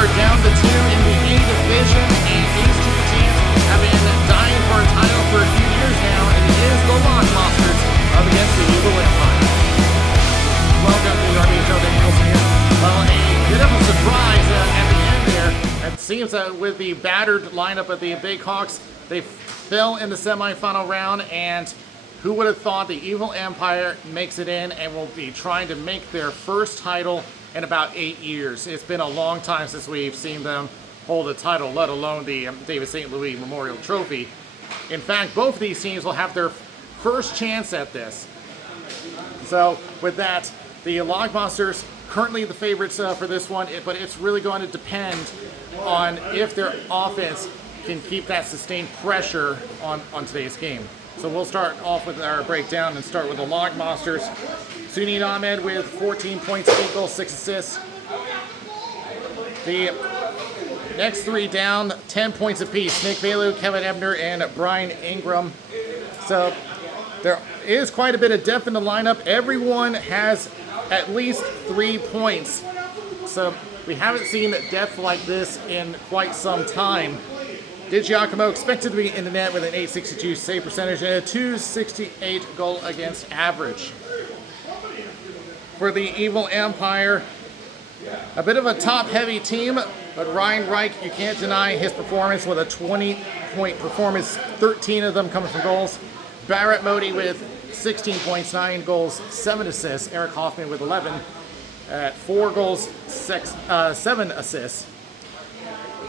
are down to 2 in the A division, and these two teams have been dying for a title for a few years now, and it is the Lock Monsters up against the Evil Empire. Welcome to the RBHL. Dave Nielsen here. Well, a bit of a surprise at the end there. It seems that with the battered lineup of the Big Hawks, they fell in the semifinal round, and who would have thought the Evil Empire makes it in and will be trying to make their first title in about 8 years. It's been a long time since we've seen them hold a title, let alone the David St. Louis Memorial Trophy. In fact, both of these teams will have their first chance at this. So with that, the Lock Monsters currently the favorites for this one, but it's really going to depend on if their offense can keep that sustained pressure on today's game. So we'll start off with our breakdown and start with the Lock Monsters. Sunit Ahmed with 14 points, 8 goals, 6 assists. The next three down, 10 points apiece. Nick Valu, Kevin Ebner, and Brian Ingram. So there is quite a bit of depth in the lineup. Everyone has at least 3 points. So we haven't seen depth like this in quite some time. DiGiacomo expected to be in the net with an .862 save percentage and a .268 goal against average. For the Evil Empire, a bit of a top-heavy team, but Ryan Reich, you can't deny his performance with a 20-point performance, 13 of them coming from goals. Barrett Modi with 16 points, 9 goals, 7 assists. Eric Hoffman with 11, 4 goals, 7 assists.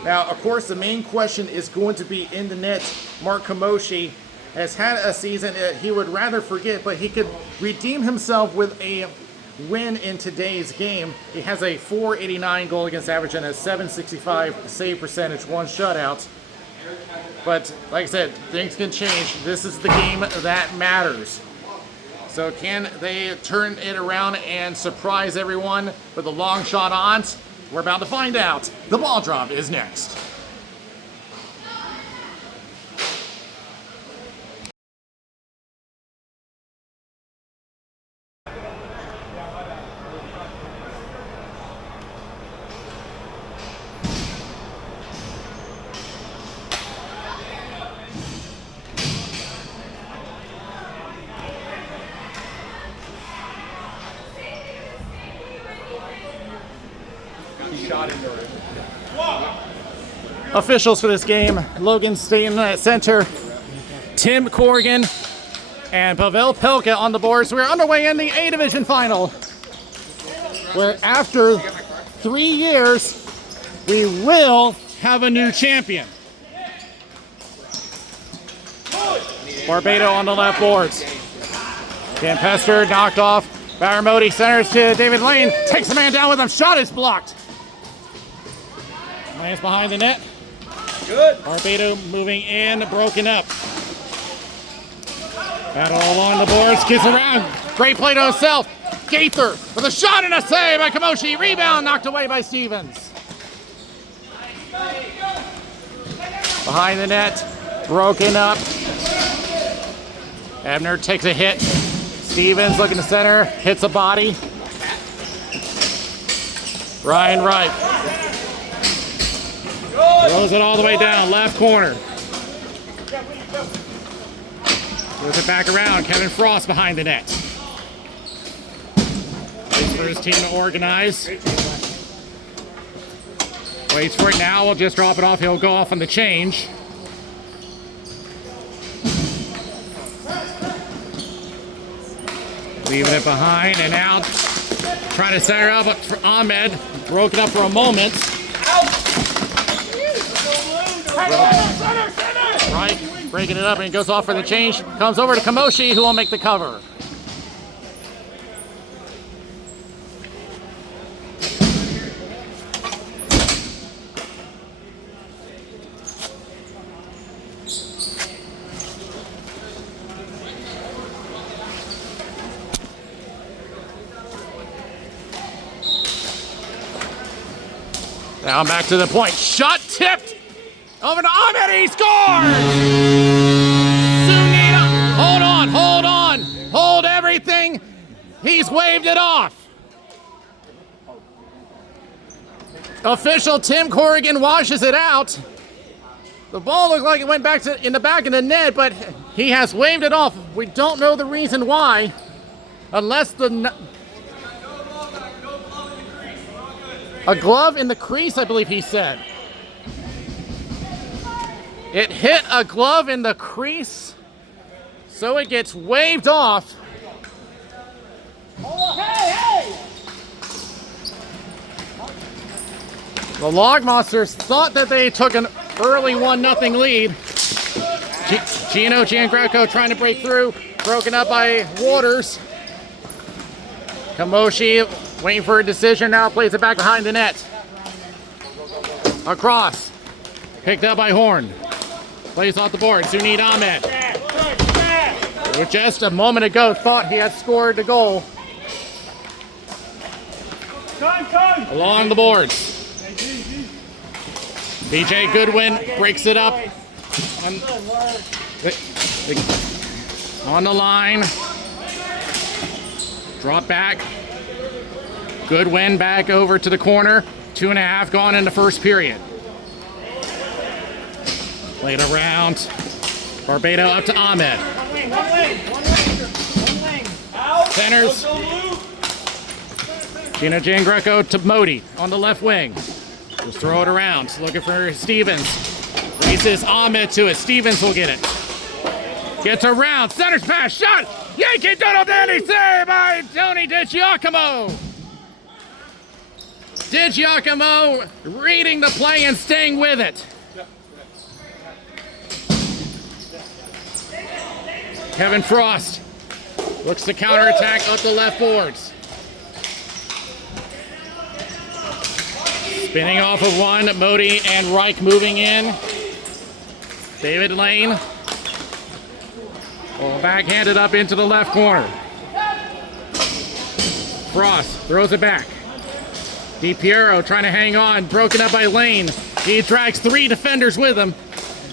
Now, of course, the main question is going to be in the net. Mark Kamoshi has had a season he would rather forget, but he could redeem himself with a win in today's game. He has a .489 goal against average and a .765 save percentage, 1 shutout. But like I said, things can change. This is the game that matters. So can they turn it around and surprise everyone with a long shot odds? We're about to find out. The ball drop is next. Officials for this game: Logan Staten at center, Tim Corrigan, and Pavel Pelka on the boards. We're underway in the A Division final, where after 3 years, we will have a new champion. Barbato on the left boards. Dan Pester knocked off. Baramoti centers to David Lane. Takes the man down with him. Shot is blocked. Lane's behind the net. Good. Barbato moving in, broken up. Battle along the boards, gets around. Great play to himself. Gaither with a shot and a save by Kamoshi. Rebound knocked away by Stevens. Behind the net, broken up. Ebner takes a hit. Stevens looking to center, hits a body. Ryan Wright. Throws it all the way down, left corner. Throws it back around. Kevin Frost behind the net. Waits for his team to organize. Waits for it now. We'll just drop it off. He'll go off on the change. Leaving it behind and out. Trying to center up for Ahmed. Broken up for a moment. Right, breaking it up, and he goes off for the change. Comes over to Kamoshi, who will make the cover. Now back to the point. Shot tipped. Over to Ahmed, he scores! Sunita, hold on. Hold everything. He's waved it off. Official Tim Corrigan washes it out. The ball looked like it went back in the back of the net, but he has waved it off. We don't know the reason why, unless a glove in the crease, I believe he said. It hit a glove in the crease, so it gets waved off. Oh, hey! The Logmonsters thought that they took an early 1-0 lead. Gino Giangreco trying to break through, broken up by Waters. Kamoshi waiting for a decision, now plays it back behind the net. Across, picked up by Horn. Plays off the board, Sunit Ahmed. Who just a moment ago thought he had scored the goal. Along the boards. BJ Goodwin breaks it up. On the line. Drop back. Goodwin back over to the corner. 2.5 gone in the first period. Played around. Barbado up to Ahmed. Centers. Gino Giangreco to Modi on the left wing. Just throw it around. Looking for Stevens. Races Ahmed to it. Stevens will get it. Gets around. Centers pass. Shot. Yankee Doodle Dandy save by Tony DiGiacomo. DiGiacomo reading the play and staying with it. Kevin Frost looks to counterattack up the left boards. Spinning off of one, Modi and Reich moving in. David Lane. Backhanded up into the left corner. Frost throws it back. DiPiero trying to hang on, broken up by Lane. He drags 3 defenders with him.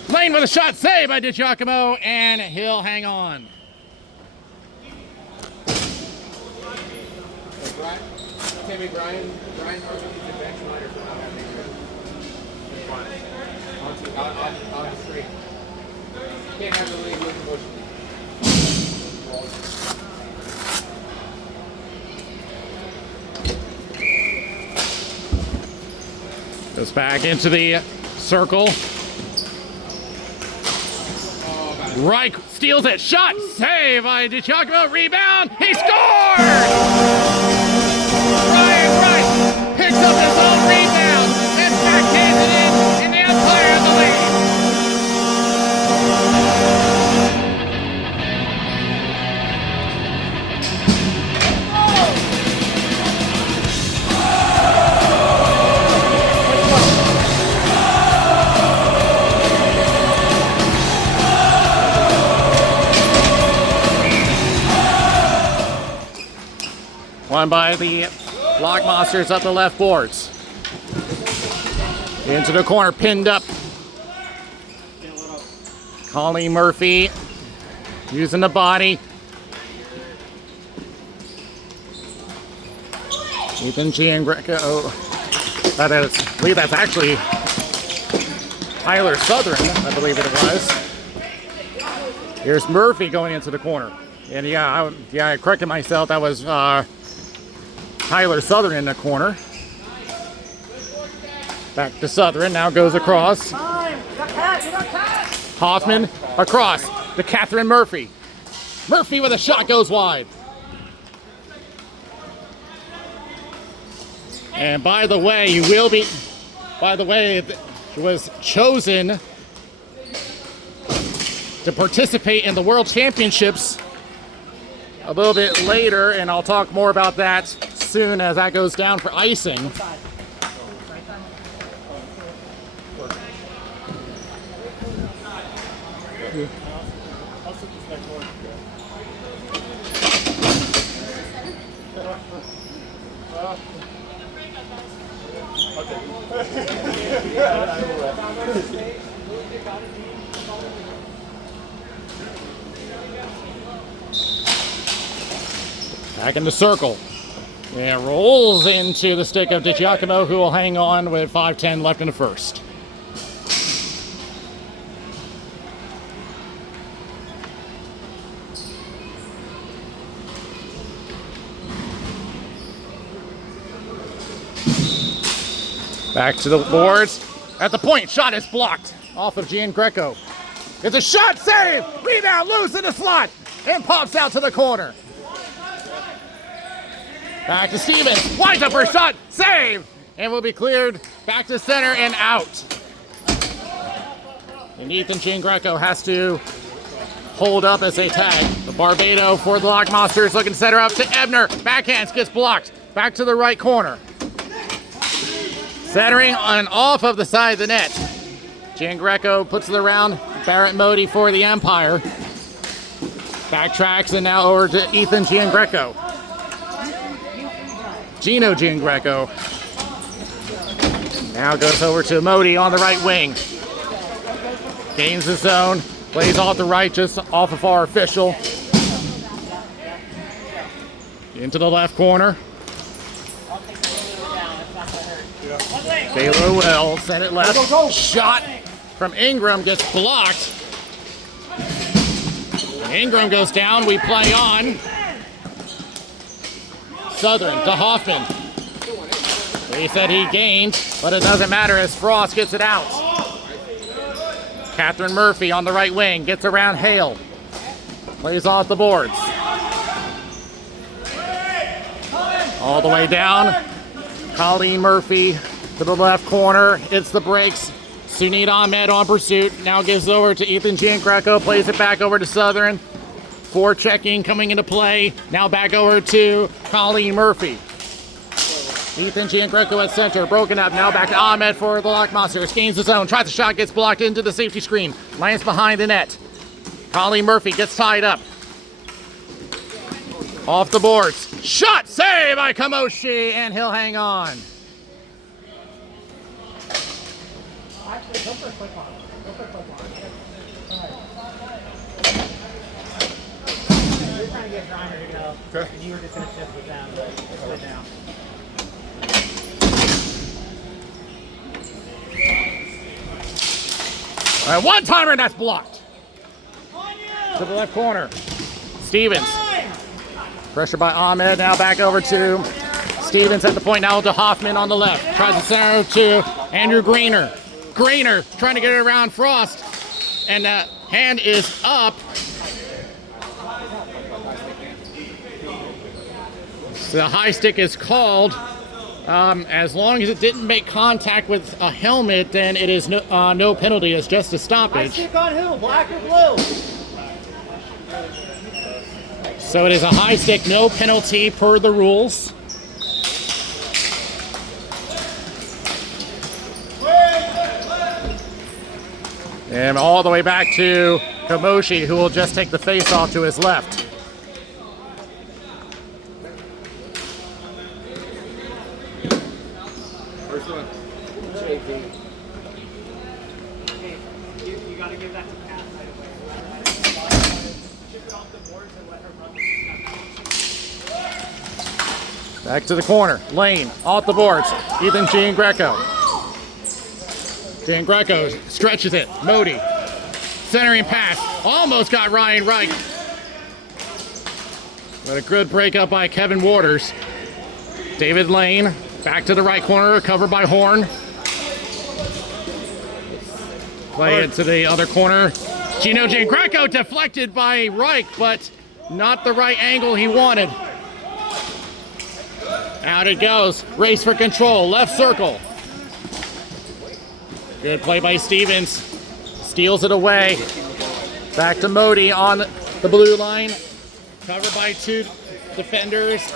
Lane with a shot saved by DiGiacomo, and he'll hang on. Brian on the street. Can't have the league with motion. Goes back into the circle. Reich steals it. Shot. Save by DiGiacomo. Rebound. He scores! Ryan Reich picks up his own rebound and backhands it in the umpire of the lead. Won by the Lockmonsters up the left boards. Into the corner, pinned up. Colleen Murphy using the body. Ethan Giangreco. I believe that's actually Tyler Southern, I believe it was. Here's Murphy going into the corner. And I corrected myself. That was Tyler Southern in the corner. Back to Southern, now goes across. Hoffman across to Catherine Murphy. Murphy with a shot goes wide. And by the way, she was chosen to participate in the World Championships a little bit later, and I'll talk more about that soon as that goes down for icing. Back in the circle. It rolls into the stick of DiGiacomo, who will hang on with 5:10 left in the first. Back to the boards. At the point, shot is blocked off of Giangreco. It's a shot, save! Rebound, loose in the slot, and pops out to the corner. Back to Stevens, winds up for a shot, save! And will be cleared back to center and out. And Ethan Giangreco has to hold up as they tag. The Barbado for the Lockmonsters looking to center up to Ebner. Backhands, gets blocked. Back to the right corner. Centering on off of the side of the net. Giangreco puts it around Barrett Modi for the Empire. Backtracks and now over to Ethan Giangreco. Gino Giangreco. Now goes over to Modi on the right wing. Gains the zone. Plays off the right, just off of our official. Into the left corner. Baylor will send it left. Shot from Ingram gets blocked. Ingram goes down. We play on. Southern to Hoffman. He said he gained, but it doesn't matter as Frost gets it out. Catherine Murphy on the right wing gets around Hale. Plays off the boards. All the way down. Colleen Murphy to the left corner. It's the breaks. Sunit Ahmed on pursuit. Now gives over to Ethan Giangreco. Plays it back over to Southern. Forechecking coming into play. Now back over to Colleen Murphy. Ethan Giangreco at center. Broken up. Now back to Ahmed for the Lockmonsters. Gains the zone. Tries the shot. Gets blocked into the safety screen. Lands behind the net. Colleen Murphy gets tied up. Off the boards. Shot save by Kamoshi, and he'll hang on. Actually, go for a quick one. Go for a quick one. We were trying to get Grimer to go. Okay. And you were just going to shift with them, but it's good now. All right, one timer, and that's blocked. To the left corner. Stevens. Pressure by Ahmed. Now back over to Stevens at the point. Now to Hoffman on the left. Tries to center to Andrew Greener. Greener trying to get it around Frost. And the hand is up. So the high stick is called. As long as it didn't make contact with a helmet, then it is no penalty. It's just a stoppage. Stick on who? Black or blue? So it is a high stick, no penalty per the rules. And all the way back to Kamoshi, who will just take the face off to his left. First one. You got to give that to Pat right away. Ship it off the boards and let her run the Back to the corner. Lane, off the boards. Ethan Giangreco. Giangreco stretches it. Modi. Centering pass. Almost got Ryan Reich. But a good breakup by Kevin Waters. David Lane. Back to the right corner. Covered by Horn. Play it to the other corner. Gino Giangreco deflected by Reich, but not the right angle he wanted. Out it goes. Race for control. Left circle. Good play by Stevens. Steals it away. Back to Modi on the blue line. Covered by two defenders.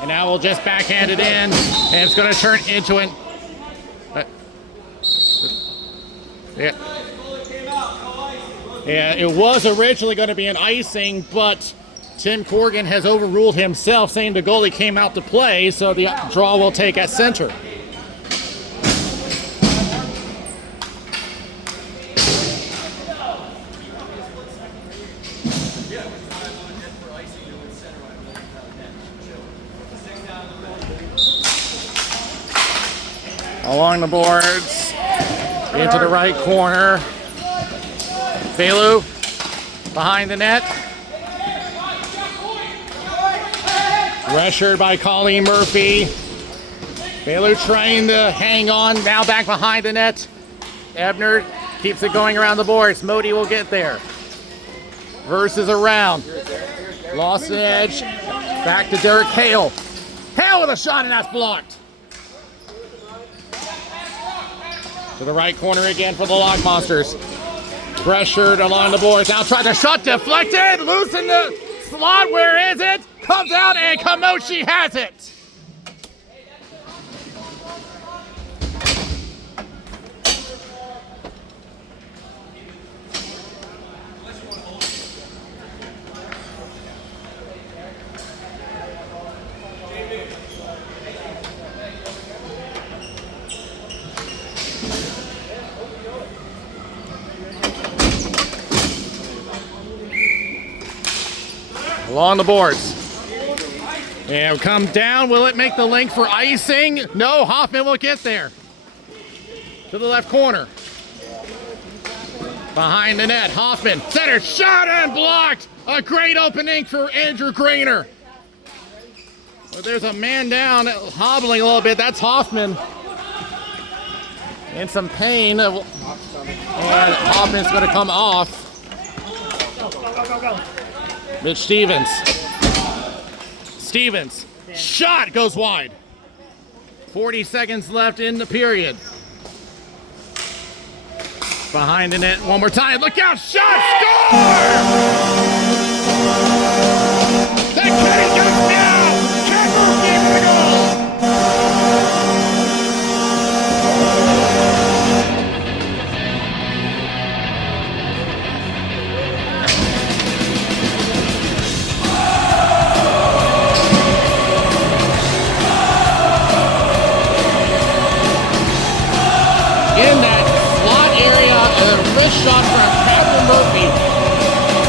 And now we'll just backhand it in. And it's going to turn into an... Yeah, it was originally going to be an icing, but Tim Corrigan has overruled himself, saying the goalie came out to play, so the draw will take at center. Along the boards. Into the right corner. Belu behind the net. Pressured by Colleen Murphy. Belu trying to hang on. Now back behind the net. Ebner keeps it going around the boards. Modi will get there. Versus around. Lost an edge. Back to Derek Hale. Hale with a shot, and that's blocked. To the right corner again for the Lock Monsters. Pressured along the boards. Now try the shot deflected. Loose in the slot. Where is it? Comes out, and Kamoshi has it. Along the boards. And come down. Will it make the link for icing? No, Hoffman will get there. To the left corner. Behind the net, Hoffman. Center shot and blocked. A great opening for Andrew Grainer. But there's a man down, hobbling a little bit. That's Hoffman. In some pain. And Hoffman's going to come off. Go. Mitch Stevens. Shot goes wide. 40 seconds left in the period. Behind the net one more time. Look out, shot, score! The Kitty goes down! Ken Murphy with the goal! In that slot area, a wrist shot from Catherine Murphy.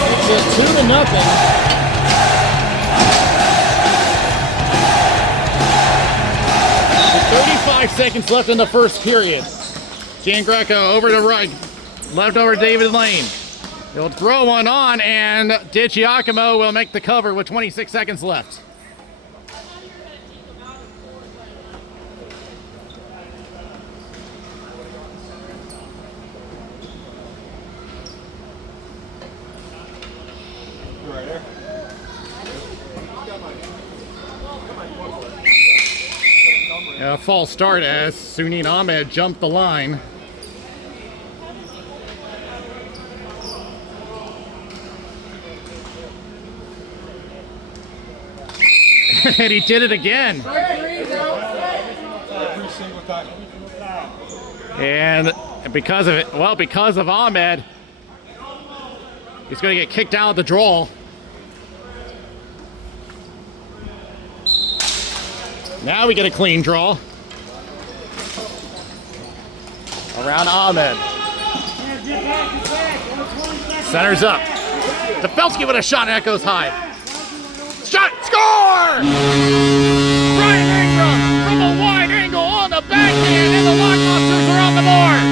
It's a 2-0. 35 seconds left in the first period. Jan Greco over to right, left over to David Lane. He'll throw one on, and DiGiacomo will make the cover with 26 seconds left. A false start as Suneen Ahmed jumped the line. And he did it again. And because of it, well, because of Ahmed, he's going to get kicked out of the draw. Now we get a clean draw. Around Ahmed. Centers up. Defelsky with a shot, and that goes high. Shot, score! Brian Ingram from a wide angle on the backhand, and the Lock Monsters are on the board.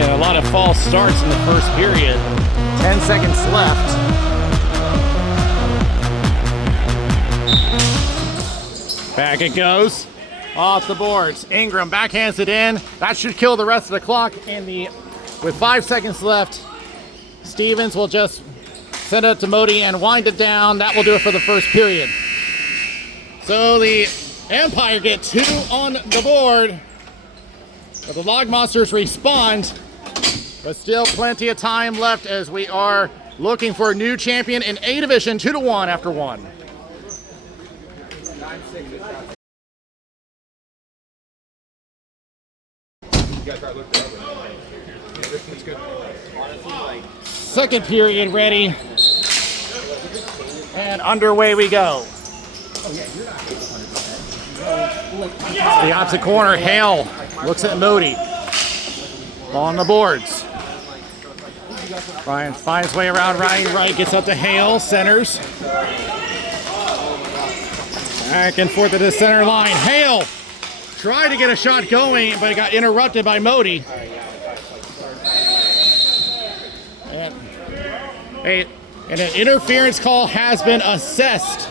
A lot of false starts in the first period. 10 seconds left. Back it goes. Off the boards. Ingram backhands it in. That should kill the rest of the clock. With 5 seconds left, Stevens will just send it to Modi and wind it down. That will do it for the first period. So the Empire get 2 on the board. But the Lock Monsters respond. But still plenty of time left as we are looking for a new champion in A Division, 2-1 after 1. You guys try to look that up. That's good. second period ready. And underway we go. The opposite corner, Hale looks at Moody. Ball on the boards. Ryan finds way around Ryan Wright, gets up to Hale, centers. Back and forth to the center line. Hale tried to get a shot going, but it got interrupted by Modi. And an interference call has been assessed.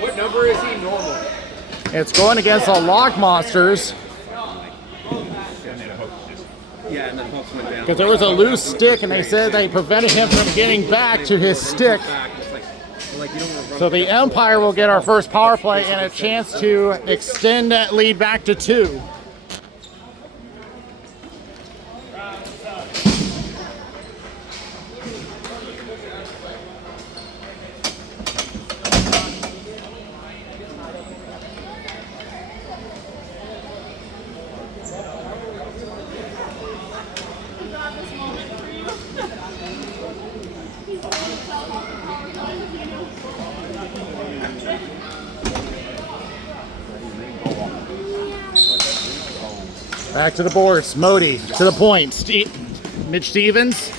What number is he normal? It's going against the Lock Monsters. Yeah, and then hooks went down. Because there was a loose stick, and they said they prevented him from getting back to his stick. So the umpire will get our first power play and a chance to extend that lead back to 2. Back to the boards. Modi to the point. Mitch Stevens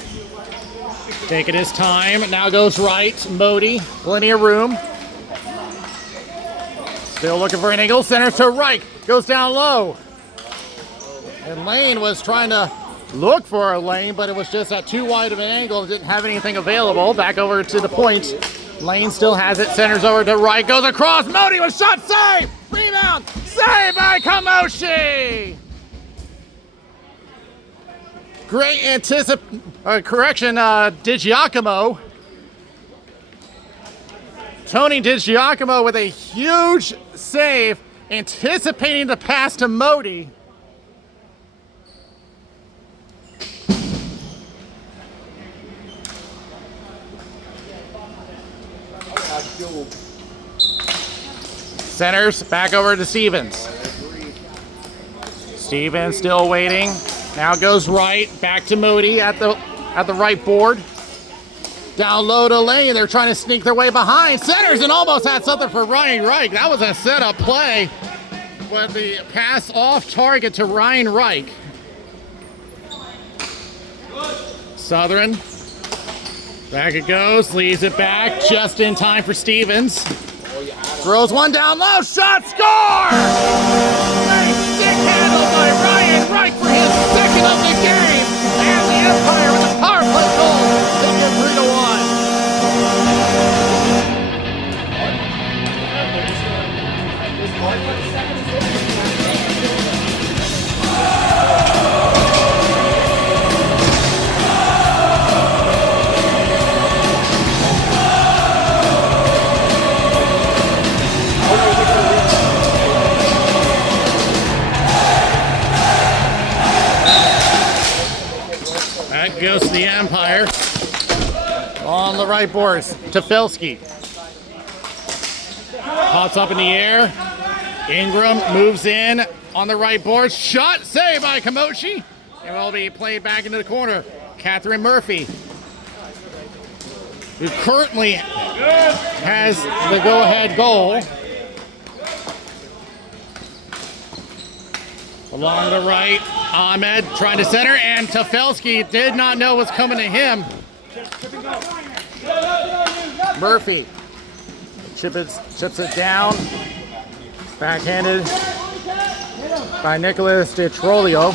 taking his time. Now goes right. Modi, plenty of room. Still looking for an angle. Center to Reich. Goes down low. And Lane was trying to look for a lane, but it was just at too wide of an angle. Didn't have anything available. Back over to the point. Lane still has it. Centers over to Reich. Goes across. Modi with shot. Save. Rebound. Save by Kamoshi. Great DiGiacomo. Tony DiGiacomo with a huge save, anticipating the pass to Modi. Centers back over to Stevens. Stevens still waiting. Now goes right, back to Moody at the right board. Down low to Lane, they're trying to sneak their way behind. Centers and almost had something for Ryan Reich. That was a setup play, but the pass off target to Ryan Reich. Southern, back it goes, leaves it back just in time for Stevens. Throws one down low, shot, score! Nice stick handle by Ryan Reich for his second of the game. And the Empire with a power play goal. They get 3-1. That goes to the Empire. On the right boards, Tefilski. Pops up in the air. Ingram moves in on the right board. Shot saved by Kamoshi. It will be played back into the corner. Catherine Murphy, who currently has the go-ahead goal. Along the right, Ahmed trying to center, and Tefilski did not know what's coming to him. Murphy chips it down. Backhanded by Nicholas DiTrolio.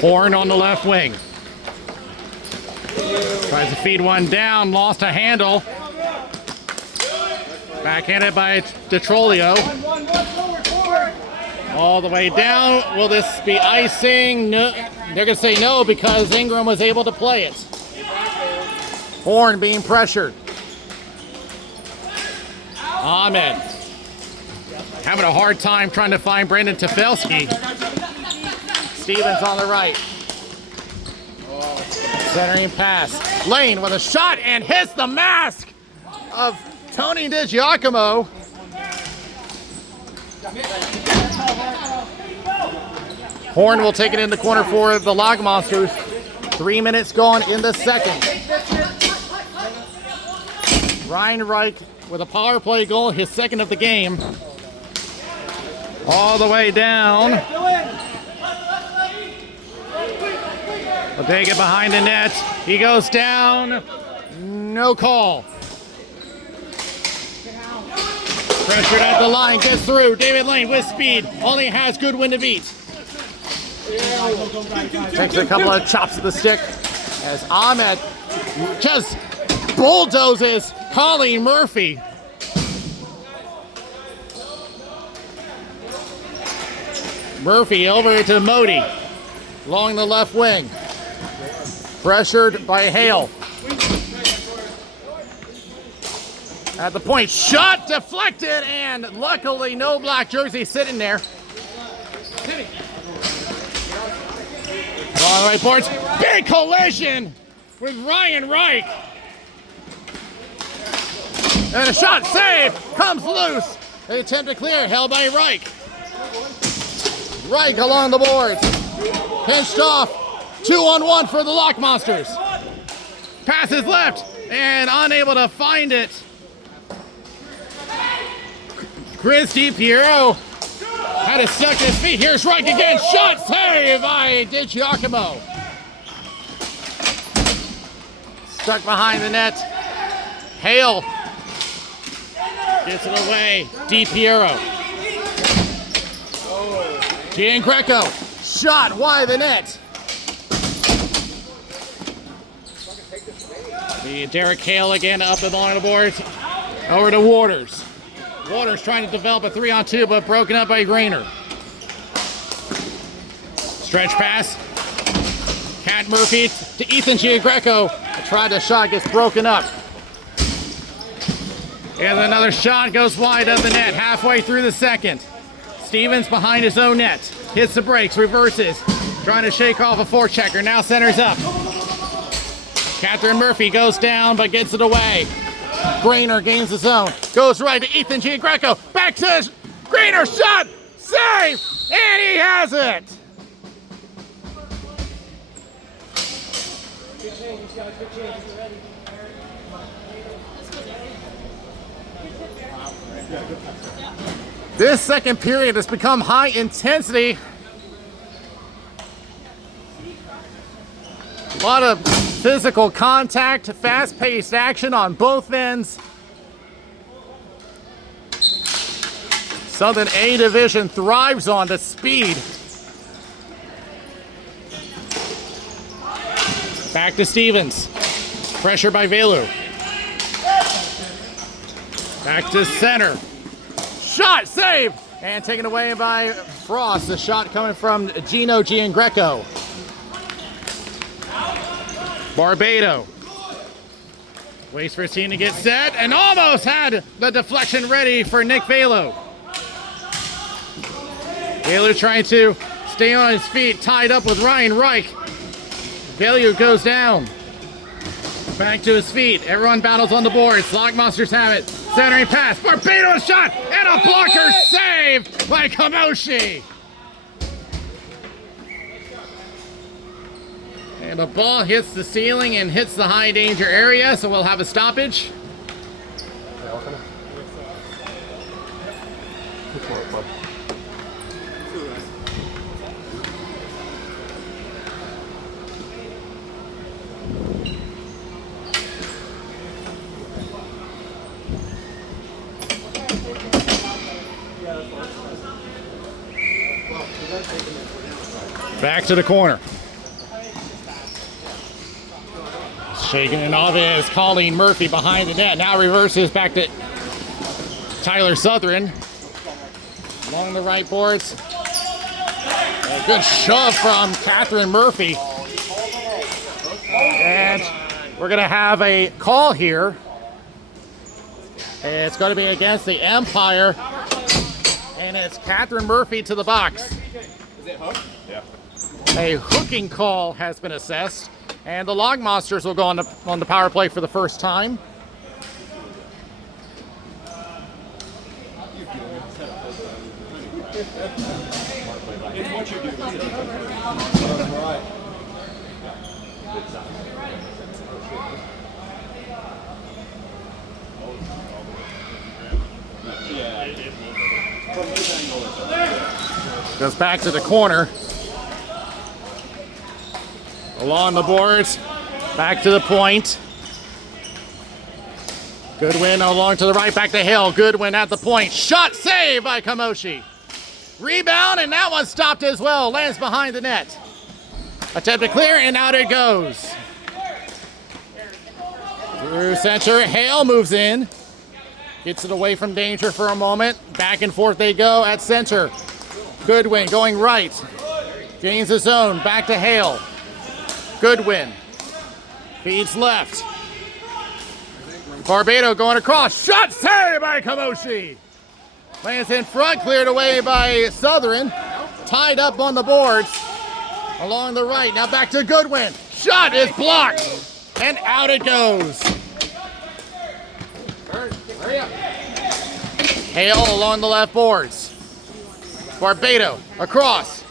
Horn on the left wing. Tries to feed one down, lost a handle. Backhanded by DiTrolio. All the way down. Will this be icing? No. They're going to say no because Ingram was able to play it. Horn being pressured. Ahmed having a hard time trying to find Brandon Tefilski. Stevens on the right. Centering pass. Lane with a shot and hits the mask of Tony DiGiacomo. Horn will take it in the corner for the Log Monsters. 3 minutes gone in the second. Ryan Reich with a power play goal, his second of the game. All the way down. We'll take it behind the net. He goes down. No call. Pressured at the line, gets through. David Lane with speed. Only has Goodwin to beat. Takes a couple of chops to the stick as Ahmed just bulldozes Colleen Murphy. Murphy over to Modi along the left wing. Pressured by Hale. At the point, shot deflected, and luckily no black jersey sitting there. On the right boards, big collision with Ryan Reich. And a shot save, comes loose. They attempt to clear, held by Reich. Reich along the boards, pinched off, 2-on-1 for the Lock Monsters. Passes left, and unable to find it. Chris DiPiero had it stuck to his feet. Here's Reich again. Shot save by DiGiacomo. Stuck behind the net. Hale gets it away. DiPiero. Giangreco. Shot wide the net. The Derek Hale again up along the boards. Over to Waters. Waters trying to develop a 3-on-2, but broken up by Grainer. Stretch pass. Cat Murphy to Ethan Giangreco. Tried the shot, gets broken up. And another shot goes wide of the net, halfway through the second. Stevens behind his own net. Hits the brakes, reverses. Trying to shake off a forechecker, now centers up. Catherine Murphy goes down, but gets it away. Grainer gains his own. Goes right to Ethan Giangreco. Back to Grainer. Shot. Save. And he has it. This second period has become high intensity. A lot of physical contact, fast-paced action on both ends. Southern A Division thrives on the speed. Back to Stevens. Pressure by Velu. Back to center. Shot, save! And taken away by Frost. The shot coming from Gino Giangreco. Barbado waits for his team to get set and almost had the deflection ready for Nick Velu. Velu trying to stay on his feet, tied up with Ryan Reich. Velu goes down. Back to his feet. Everyone battles on the boards. Lock Monsters have it. Centering pass. Barbado shot and a blocker save by Kamoshi. And the ball hits the ceiling and hits the high danger area, so we'll have a stoppage. Back to the corner. Shaking it off is Colleen Murphy behind the net. Now reverses back to Tyler Southern. Along the right boards. A good shove from Catherine Murphy. And we're going to have a call here. It's going to be against the Empire. And it's Catherine Murphy to the box. Is it hooked? Yeah. A hooking call has been assessed. And the Log Monsters will go on the power play for the first time. It's what you do. Goes back to the corner. Along the boards. Back to the point. Goodwin along to the right, back to Hill. Goodwin at the point. Shot save by Kamoshi. Rebound, and that one stopped as well. Lands behind the net. Attempt to clear, and out it goes. Through center, Hale moves in. Gets it away from danger for a moment. Back and forth they go at center. Goodwin going right. Gains the zone, back to Hale. Goodwin. Feeds left. Barbado going across. Shot save by Kamoshi. Lands in front, cleared away by Southern. Tied up on the boards. Along the right, now back to Goodwin. Shot is blocked. And out it goes. Hurry up. Hale along the left boards. Barbado across.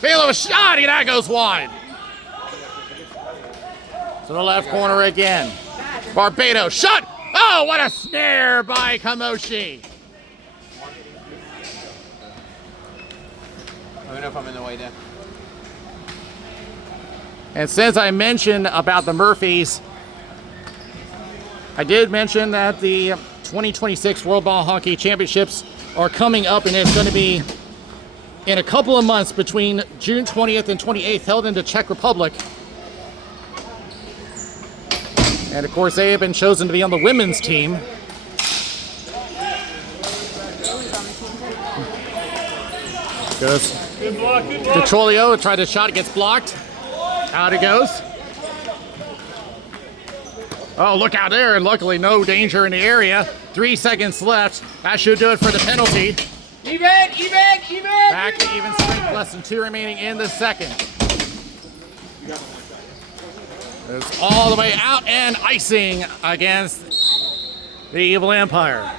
Velo a shot, and that goes wide. To the left corner again. Barbado shot. Oh, what a snare by Kamoshi. Let me know if I'm in the way there. And since I mentioned about the Murphys, I did mention that the 2026 World Ball Hockey Championships are coming up, and it's going to be in a couple of months between June 20th and 28th, held in the Czech Republic. And of course, they have been chosen to be on the women's team. Goes Detrolio, tried to shot, gets blocked. Out it goes. Oh, look out there, and luckily no danger in the area. 3 seconds left. That should do it for the penalty. Even! Back to even strength, less than 2 remaining in the second. It's all the way out and icing against the Evil Empire.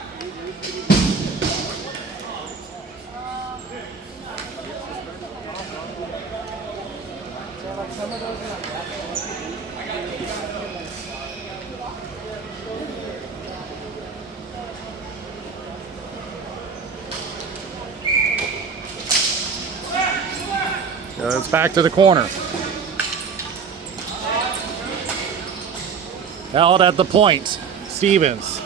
Goes back to the corner. Held at the point. Stevens.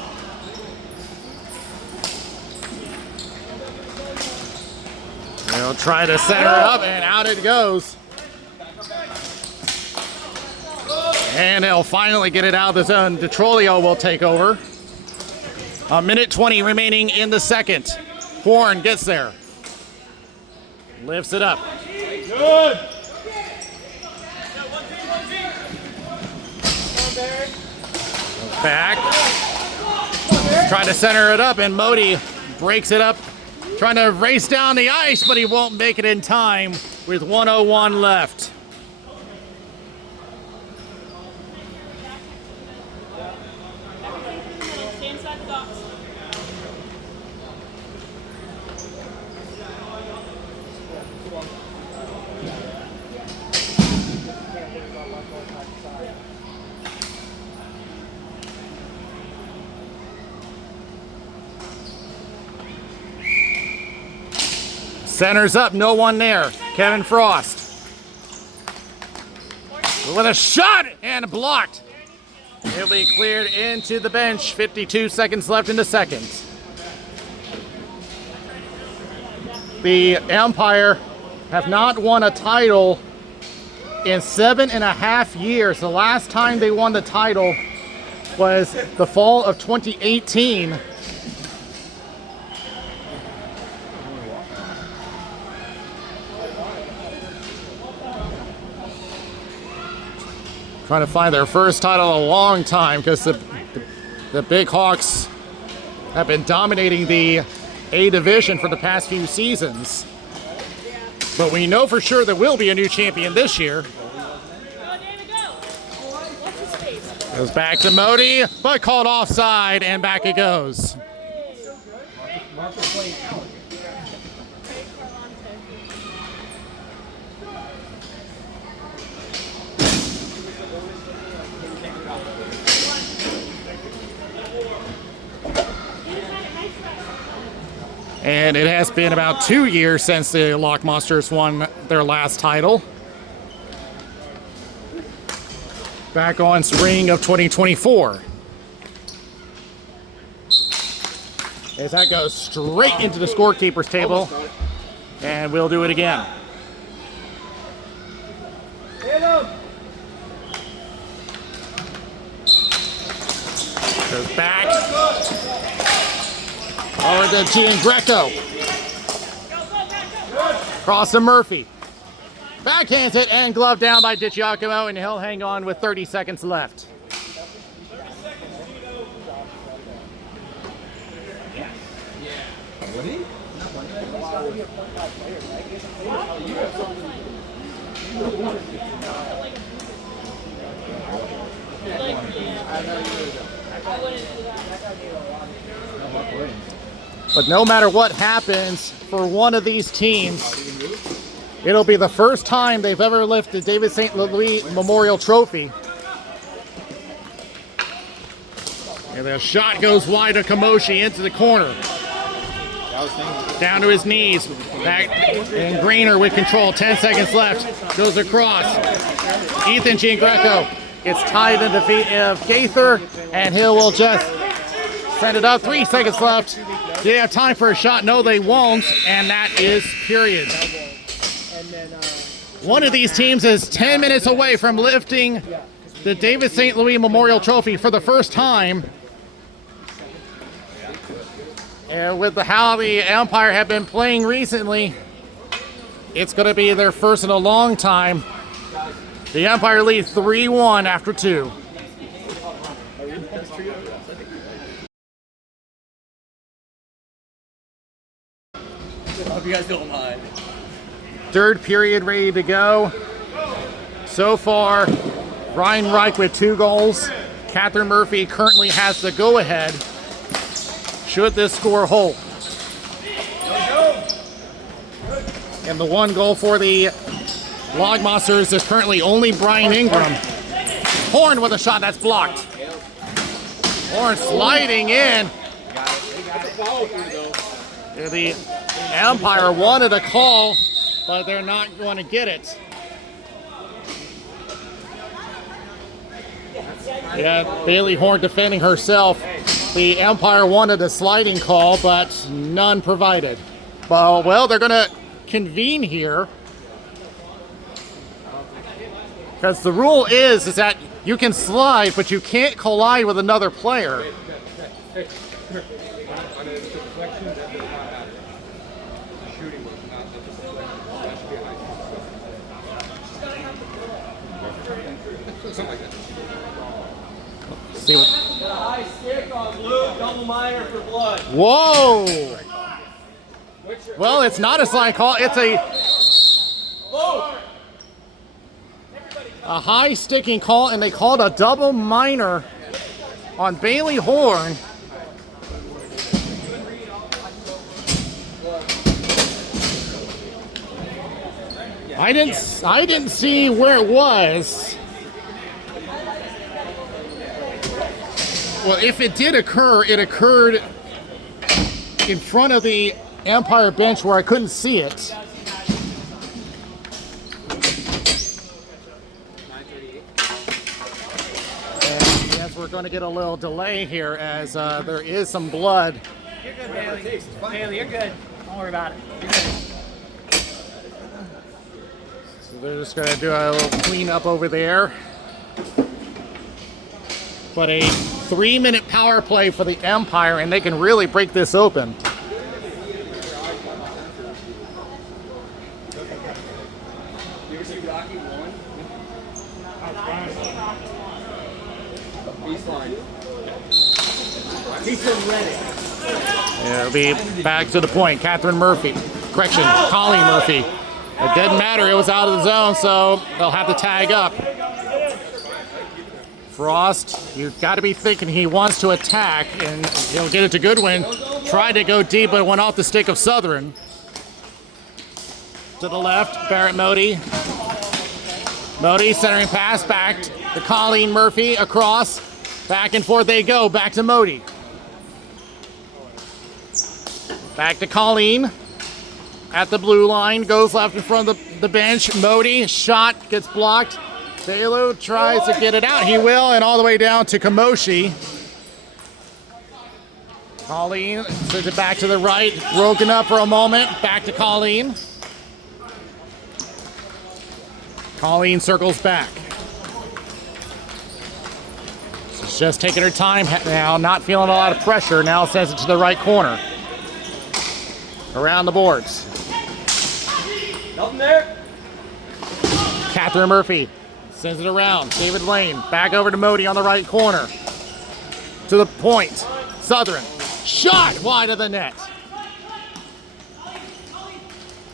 They'll try to center up, and out it goes. And they'll finally get it out of the zone. Detrolio will take over. 1:20 remaining in the second. Horn gets there. Lifts it up. Good. Back. Trying to center it up, and Modi breaks it up. Trying to race down the ice, but he won't make it in time with 1:01 left. Stay inside the box. Centers up, no one there. Kevin Frost. With a shot and blocked. It'll be cleared into the bench. 52 seconds left in the second. The Empire have not won a title in 7.5 years. The last time they won the title was the fall of 2018. Trying to find their first title in a long time, because the Big Hawks have been dominating the A division for the past few seasons. But we know for sure there will be a new champion this year. Oh, David, go. What's his face? Goes back to Modi, but called offside, and back it goes. And it has been about 2 years since the Lockmonsters won their last title. Back on spring of 2024. As that goes straight into the scorekeeper's table. And we'll do it again. Goes back. Over to Giangreco. Cross to Murphy. Backhands it and glove down by DiGiacomo, and he'll hang on with 30 seconds left. But no matter what happens for one of these teams, it'll be the first time they've ever lifted David St. Louis Memorial Trophy. And the shot goes wide to Kamoshi into the corner. Down to his knees. Back, and Grainer with control. 10 seconds left. Goes across. Ethan Giangreco gets tied in defeat of Gaither, and Hill will just send it up. 3 seconds left. Do they have time for a shot? No, they won't. And that is period. One of these teams is 10 minutes away from lifting the David St. Louis Memorial Trophy for the first time. And with how the Empire have been playing recently, it's going to be their first in a long time. The Empire leads 3-1 after 2. Hope you guys don't mind. Third period ready to go. So far, Ryan Reich with 2 goals. Catherine Murphy currently has the go-ahead. Should this score hold? And the 1 goal for the Logmonsters is currently only Brian Ingram. Horn with a shot that's blocked. Horn sliding in. The Empire wanted a call, but they're not going to get it. Yeah, Bailey Horn defending herself. The Empire wanted a sliding call, but none provided. Well, they're going to convene here. Because the rule is that you can slide, but you can't collide with another player. See what? Got a high stick on blue, double minor for blood. Whoa! Well, it's not a slide call. It's a high sticking call, and they called a double minor on Bailey Horn. I didn't see where it was. Well, if it did occur, it occurred in front of the Empire bench where I couldn't see it. And yes, we're going to get a little delay here as there is some blood. You're good, Bailey. Bailey, you're good. Don't worry about it. You're good. So they're just going to do a little cleanup over there. But a 3-minute power play for the Empire, and they can really break this open. Yeah, it'll be back to the point. Catherine Murphy. Correction, Colleen Murphy. It didn't matter. It was out of the zone, so they'll have to tag up. Frost, you've got to be thinking he wants to attack, and he'll get it to Goodwin. Tried to go deep, but it went off the stick of Southern. To the left, Barrett Modi. Modi centering pass back to Colleen Murphy across. Back and forth they go, back to Modi. Back to Colleen. At the blue line, goes left in front of the bench. Modi, shot, gets blocked. Belu tries to get it out. He will, and all the way down to Kamoshi. Colleen sends it back to the right. Broken up for a moment. Back to Colleen. Colleen circles back. She's just taking her time now, not feeling a lot of pressure. Now sends it to the right corner. Around the boards. Nothing there. Catherine Murphy sends it around. David Lane back over to Modi on the right corner. To the point. Southern. Shot wide of the net.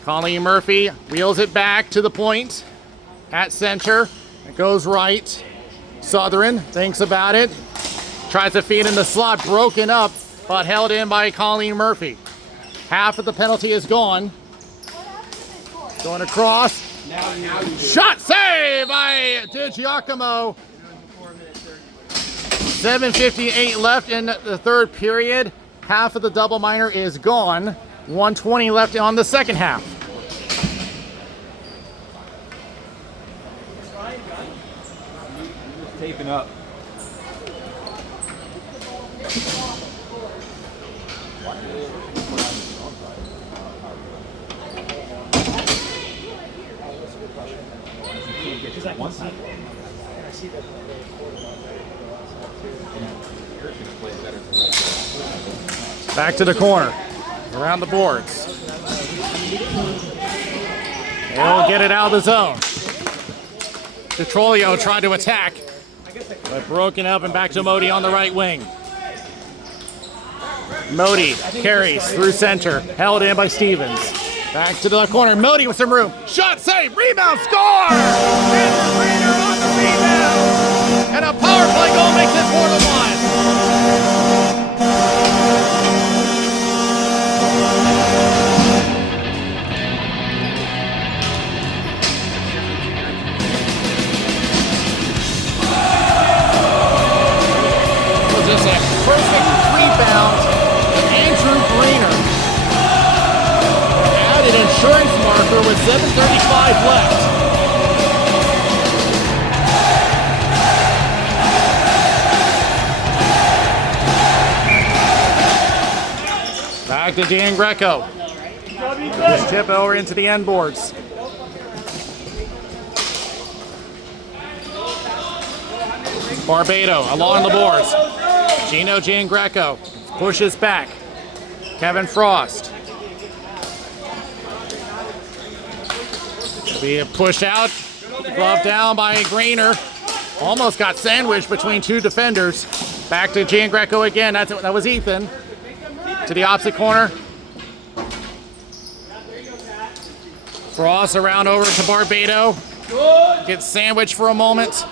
Colleen Murphy wheels it back to the point. At center. It goes right. Southern thinks about it. Tries to feed in the slot. Broken up, but held in by Colleen Murphy. Half of the penalty is gone. Going across. Shot save by DiGiacomo. 7:58 left in the third period. Half of the double minor is gone. 1:20 left on the second half. Taping up. Back to the corner. Around the boards. They'll get it out of the zone. Detrolio tried to attack, but broken up and back to Modi on the right wing. Modi carries through center, held in by Stevens. Back to the corner, Modi with some room. Shot, save, rebound, score! Andrew Greener on the rebound! And a power play goal makes it 4-1. Just a perfect rebound of Andrew Greener. Added insurance marker with 7:35 left. Back to Dan Greco. Just tip over into the end boards. Barbado along the boards. Gino Giangreco pushes back. Kevin Frost. Be pushed out. Glove down by Greener. Almost got sandwiched between two defenders. Back to Giangreco again. That was Ethan. To the opposite corner. Frost around over to Barbado. Gets sandwiched for a moment.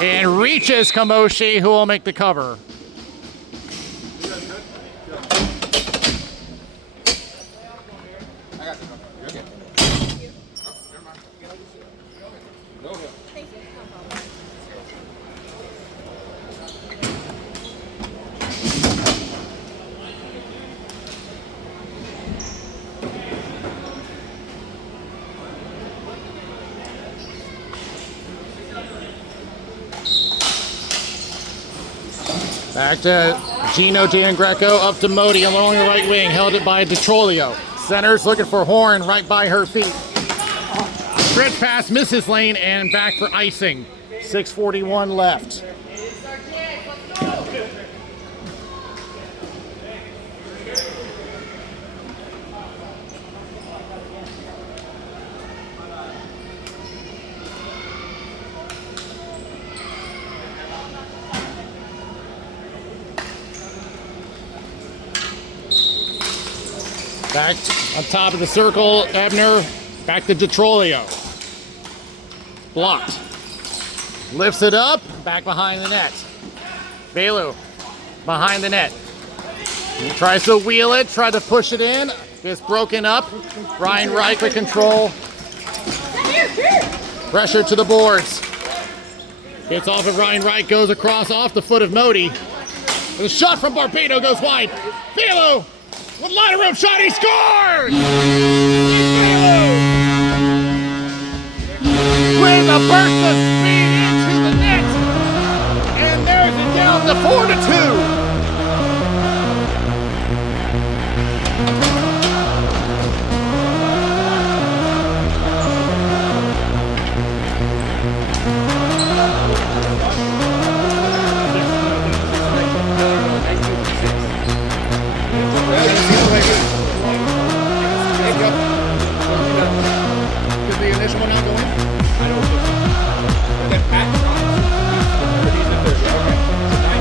And reaches Kamoshi, who will make the cover. Back to Gino Giangreco, up to Modi along the right wing, held it by Detrolio. Centers looking for Horn right by her feet. Stretch pass, misses lane, and back for icing. 6:41 left. Back on top of the circle, Ebner. Back to Detrolio. Blocked. Lifts it up, back behind the net. Belu behind the net. He tries to wheel it, try to push it in. Gets broken up. Ryan Reich with control. Pressure to the boards. Gets off of Ryan Reich, goes across off the foot of Modi. The shot from Barbado goes wide. Belu with line of room shot, he scores! With a burst of speed into the net, and there's it down to 4-2. Did the initial one not go in? I don't think so. Then Pat Johnson, he's the third.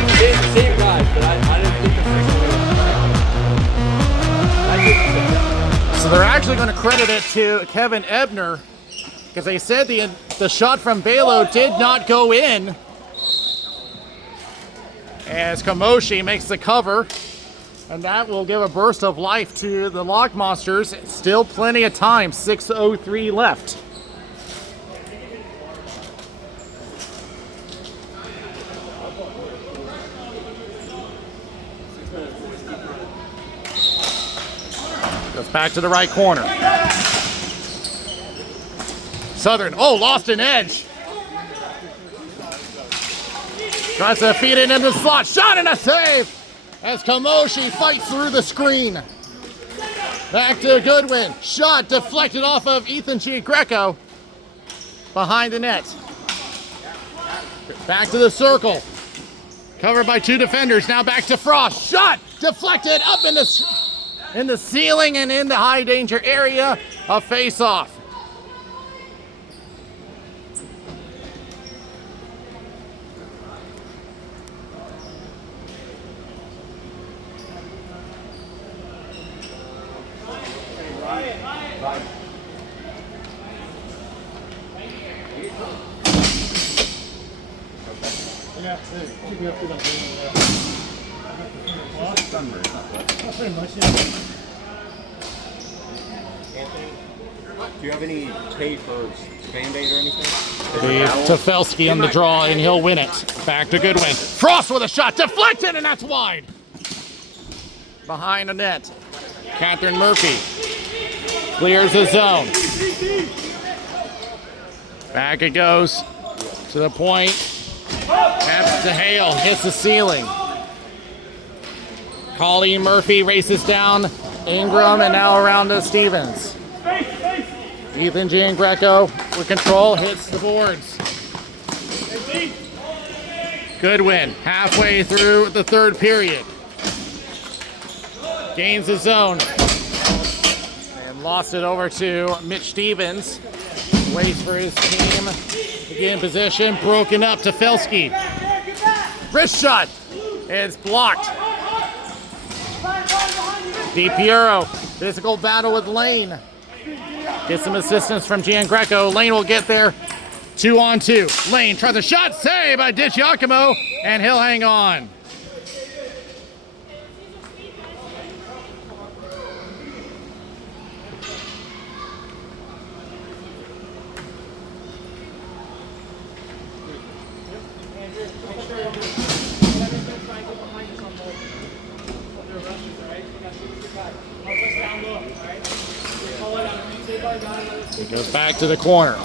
Okay. Same guy, but I didn't think the first one. I think so. So they're actually going to credit it to Kevin Ebner because they said the shot from Velo did not go in. As Kamoshi makes the cover, and that will give a burst of life to the Lock Monsters. Still plenty of time, 6:03 left. Goes back to the right corner. Southern, lost an edge. Tries to feed it into the slot, shot and a save as Kamoshi fights through the screen. Back to Goodwin, shot deflected off of Ethan Greco behind the net. Back to the circle, covered by two defenders, now back to Frost, shot deflected up in the ceiling and in the high danger area, a face-off. Do you have any tape or Band-Aid or anything? Tefelsky on the draw, and he'll win it. Back to Goodwin. Frost with a shot, deflected, and that's wide. Behind the net. Catherine Murphy clears the zone. Back it goes to the point. Taps to Hale, hits the ceiling. Colleen Murphy races down Ingram, and now around to Stevens. Ethan Greco with control, hits the boards. Goodwin halfway through the third period. Gains the zone. And lost it over to Mitch Stevens. Waits for his team to get in position. Broken up to Felsky. Wrist shot. It's blocked. DiPiero. Physical battle with Lane. Get some assistance from Greco. Lane will get there. 2-on-2. Lane tries a shot. Save by DiGiacomo. And he'll hang on. It goes back to the corner.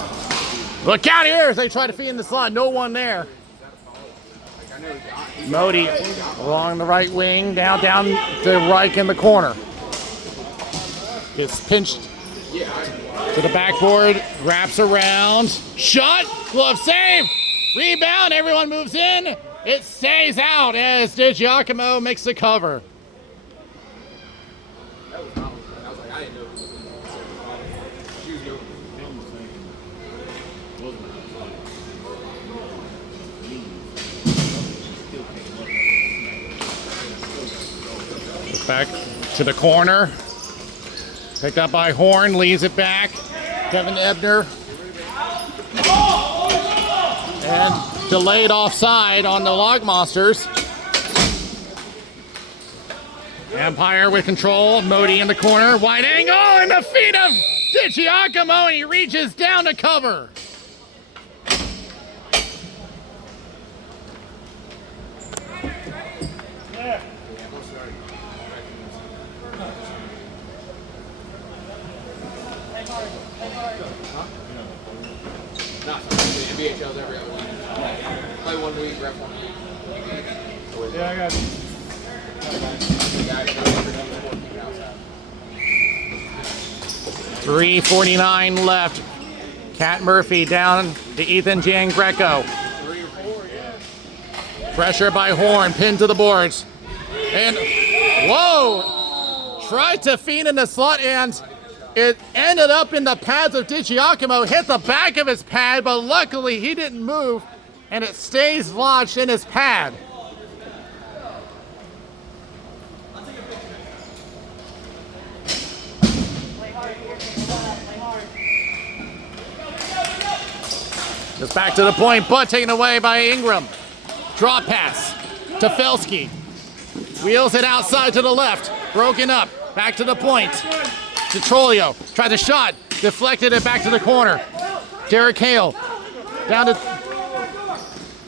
Look out here as they try to feed in the slot. No one there. Modi along the right wing, down to Reich in the corner. Gets pinched to the backboard, wraps around, shot, glove save, rebound, everyone moves in. It stays out as DiGiacomo makes the cover. Back to the corner. Picked up by Horn, leaves it back. Kevin Ebner. And delayed offside on the Log Monsters. Empire with control. Modi in the corner. Wide angle and the feet of DiGiacomo, and he reaches down to cover. Not so much. The RBHL's every other week. Play 1 week, ref 1 week. Yeah, I got it. Guys, no longer done with 14 outside. 3:49 left. Cat Murphy down to Ethan Jan Greco. 3 or 4, yeah. Pressure by Horn, pinned to the boards. And, whoa! Tried to feed in the slot, and it ended up in the pads of DiGiacomo. Hit the back of his pad, but luckily he didn't move, and it stays lodged in his pad. Just back to the point, but taken away by Ingram. Draw pass to Felski. Wheels it outside to the left. Broken up. Back to the point. Detrolio tried the shot. Deflected it back to the corner. Derek Hale down to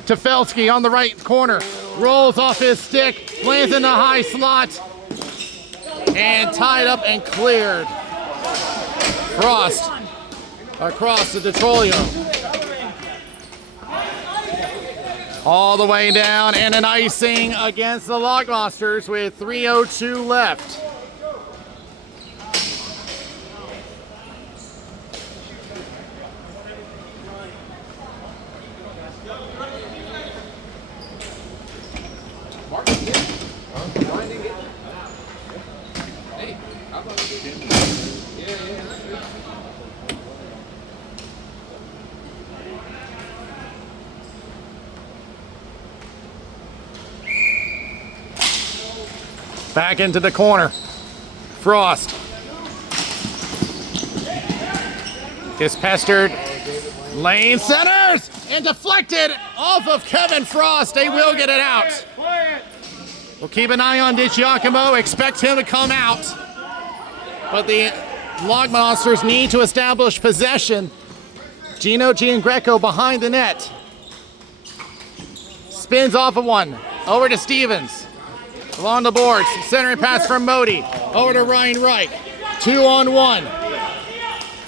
Felski on the right corner. Rolls off his stick. Lands in the high slot. And tied up and cleared. Frost across to Detrolio. All the way down, and an icing against the Lockmonsters with 3:02 left. Hey, how about we get yeah. Back into the corner. Frost is pestered. Lane centers and deflected off of Kevin Frost. They will get it out. We'll keep an eye on DiGiacomo. Expect him to come out. But the Lockmonsters need to establish possession. Gino Giangreco behind the net. Spins off of one. Over to Stevens. Along the boards, centering pass from Modi. Over to Ryan Reich. 2-on-1.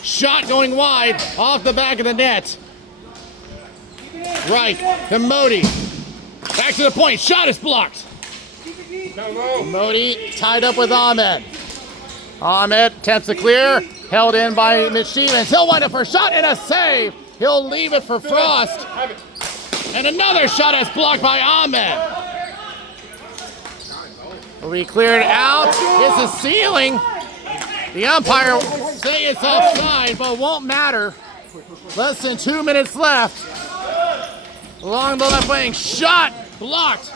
Shot going wide, off the back of the net. Reich to Modi. Back to the point, shot is blocked. Modi tied up with Ahmed. Ahmed attempts to clear, held in by Mitch Stevens. He'll wind up for a shot and a save. He'll leave it for Frost. And another shot is blocked by Ahmed. We cleared out. It's a ceiling. The umpire will say it's offside, but won't matter. Less than 2 minutes left. Along the left wing, shot blocked.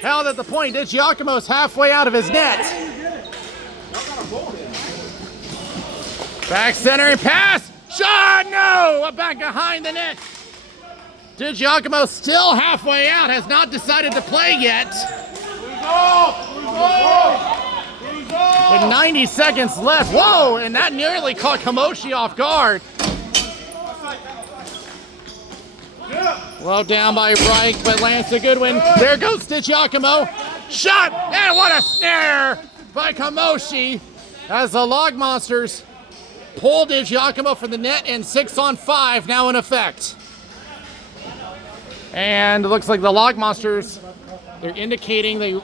Held at the point. DiGiacomo's halfway out of his net. Back centering pass. Shot, no! Back behind the net. DiGiacomo still halfway out. Has not decided to play yet. With 90 seconds left. Whoa! And that nearly caught Kamoshi off guard. Well down by Reich, but lands to Goodwin. There goes DiGiacomo. Shot! And what a snare by Kamoshi as the Lockmonsters pull DiGiacomo from the net, and 6-on-5 now in effect. And it looks like the Lockmonsters, they're indicating they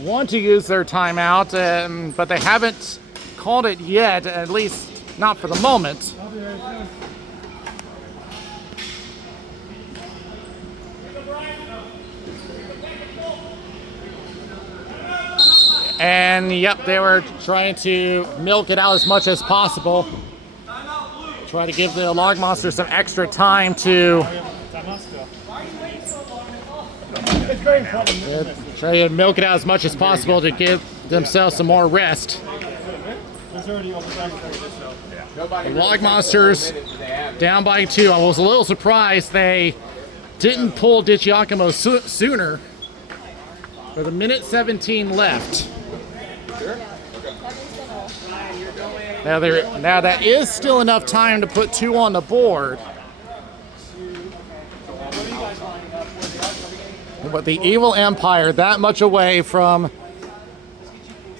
want to use their timeout, but they haven't called it yet, at least not for the moment. And yep, they were trying to milk it out as much as possible. Try to give the Lockmonsters some extra time to try to milk it out as much as possible to give themselves some more rest. The Lockmonsters down by 2. I was a little surprised they didn't pull DiGiacomo sooner. With a minute 17 left. Now that is still enough time to put 2 on the board. But the Evil Empire that much away from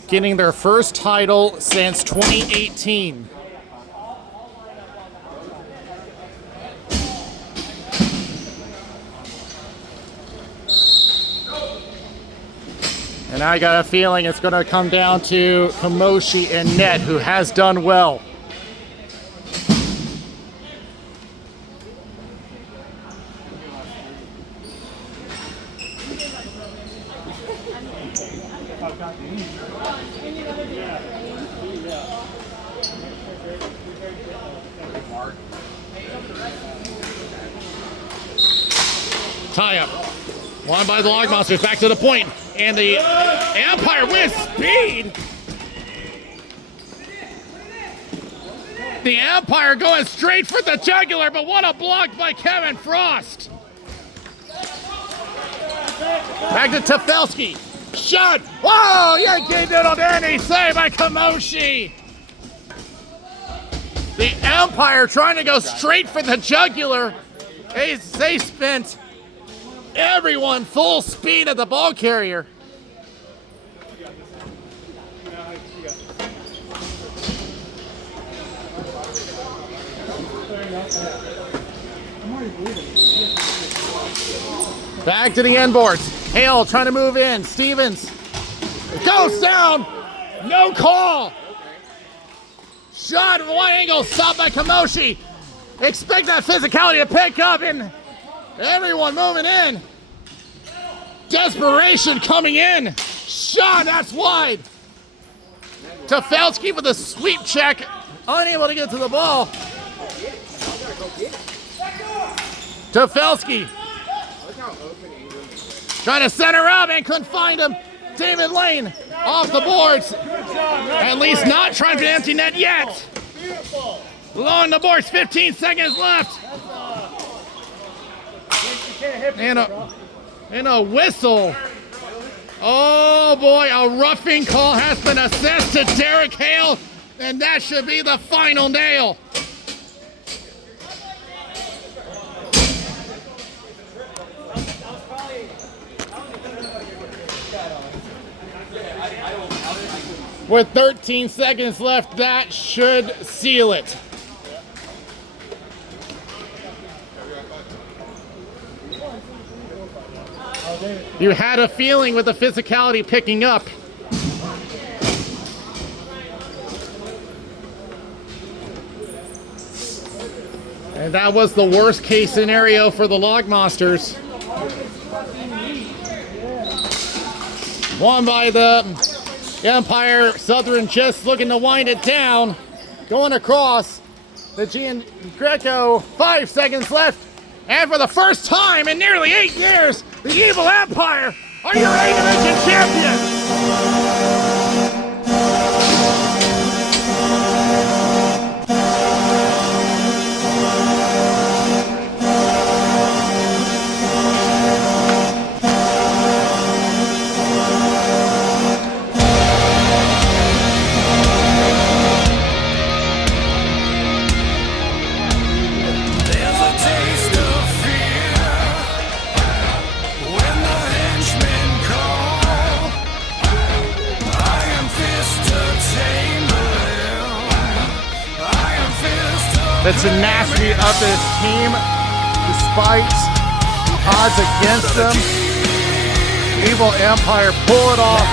getting their first title since 2018. And I got a feeling it's going to come down to Kamoshi and Net, who has done well. Tie up. Won by the Log Monsters. Back to the point. And the Empire with speed. The Empire going straight for the jugular, but what a block by Kevin Frost. Back to Tefelsky. Shot. Whoa! Yankee Doodle Dandy. Saved by Kamoshi. The Empire trying to go straight for the jugular. They spent everyone full speed at the ball carrier. Back to the end boards. Hale trying to move in. Stevens goes down. No call. Shot at one angle. Stopped by Kamoshi. Expect that physicality to pick up, and everyone moving in. Desperation coming in. Shot, that's wide. Tefelsky with a sweep check. Unable to get to the ball. Tefelsky trying to center up and couldn't find him. David Lane off the boards. At least not trying to empty net yet. Along the boards, 15 seconds left. And a whistle. Oh boy, a roughing call has been assessed to Derek Hale, and that should be the final nail. With 13 seconds left, that should seal it. You had a feeling with the physicality picking up. And that was the worst case scenario for the Log Monsters. Won by the Empire. Southern just looking to wind it down. Going across the Gian Greco. 5 seconds left. And for the first time in nearly 8 years, the Evil Empire are your A-Division champions! The tenacity of this team, despite the odds against them, Evil Empire pull it off,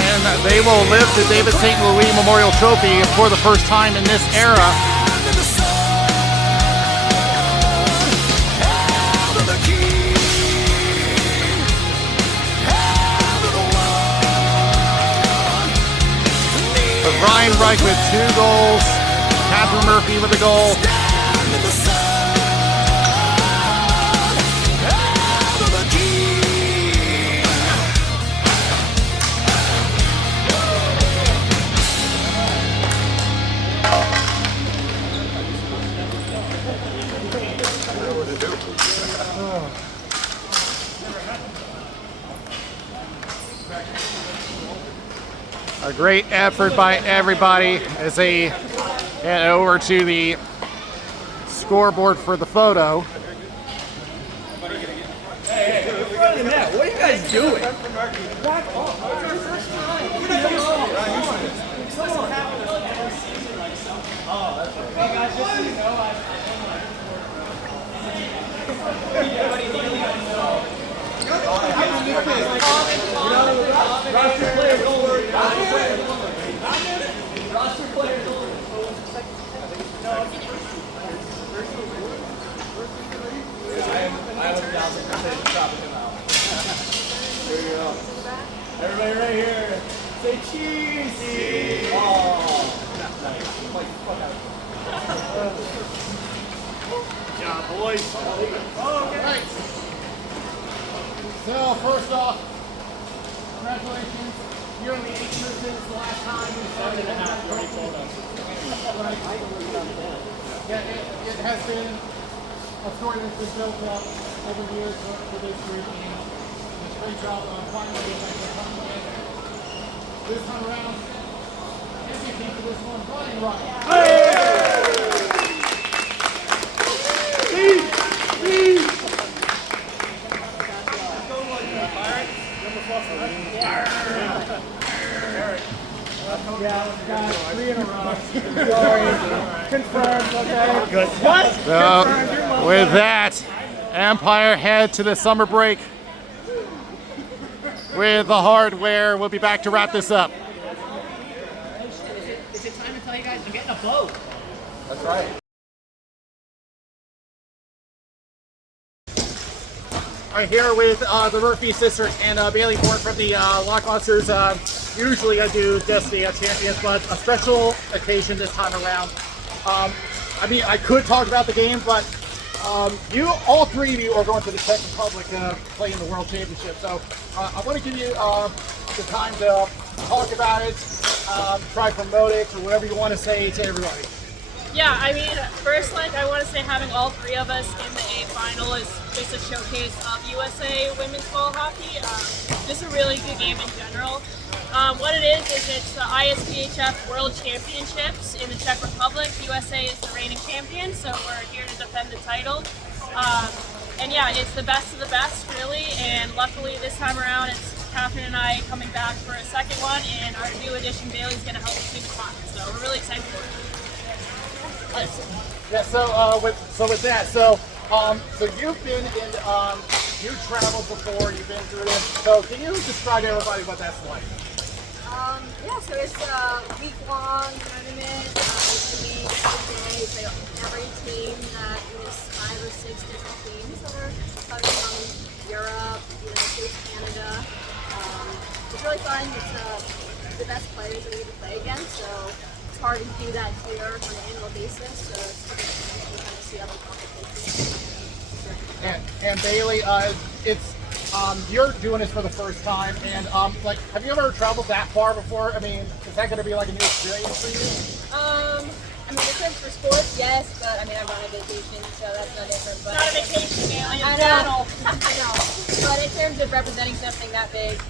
and they will lift the David St. Louis Memorial Trophy for the first time in this era. Brian Reich with 2 goals, Catherine Murphy with a goal. A great effort by everybody as they head over to the scoreboard for the photo. Hey, in front of the net. What are you you guys doing? Everybody right here. Say cheese. Good job, boys. Right. So first off, congratulations. You're only 8 years since the last time we started. Yeah, it has been a story that's been built up over the years for this group. And it's a great job on finally coming in. This time around, MVP for this one, Brian Ryan. Yeah, guys, 3 in a row. Sorry. Confirmed, okay? Good. What? So, with that, Empire head to the summer break with the hardware. We'll be back to wrap this up. Is it time to tell you guys I'm getting a boat? That's right. I'm here with the Murphy sisters and Bailey Ford from the Lock Monsters. Usually I do just the champions, but a special occasion this time around. I mean, I could talk about the game, but all 3 of you are going to the Czech Republic play in the World Championship. So I want to give you the time to talk about it, try promote it, or whatever you want to say to everybody. Yeah, I mean, first, I want to say having all 3 of us in the A final is just a showcase of USA women's ball hockey. Just a really good game in general. What it is it's the ISBHF World Championships in the Czech Republic. USA is the reigning champion, so we're here to defend the title. And yeah, it's the best of the best, really. And luckily, this time around, it's Catherine and I coming back for a second one, and our new addition, Bailey's going to help us do the final. So we're really excited for it. Nice. Yeah. So with that, so you've been in, you traveled before, you've been through this. So can you describe to everybody what that's like? Yeah, so it's a week-long tournament. It's a game every day. So every team that is 5 or 6 different teams that are coming from Europe, United States, Canada. It's really fun. It's the best players that we get to play against. So it's hard to do that here on an annual basis. So it's nice to kind of see other competitions. And Bailey, it's you're doing this for the first time, and like, have you ever traveled that far before? I mean, is that going to be like a new experience for you? I mean, in terms for sports, yes, but I mean, I'm on a vacation, so that's no different. But Not a vacation, Bailey. I know, I know. But in terms of representing something that big,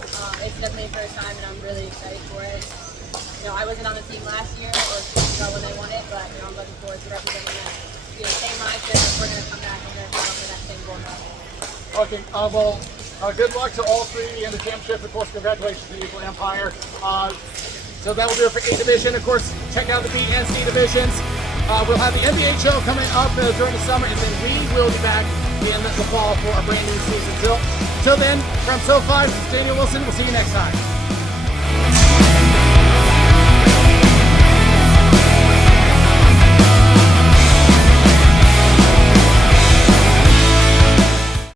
it's definitely the first time, and I'm really excited for it. You know, I wasn't on the team last year or when they won it, but you know, I'm looking forward to representing that. You know, same mindset. We're going to come back and we're going to go for that same goal. Okay. Well, good luck to all 3 in the championship. Of course, congratulations to Eagle Empire. So that will do it for A division. Of course, check out the B and C divisions. We'll have the RBHL coming up during the summer, and then we will be back in the fall for a brand new season. Till then, from So5, this is Daniel Wilson. We'll see you next time.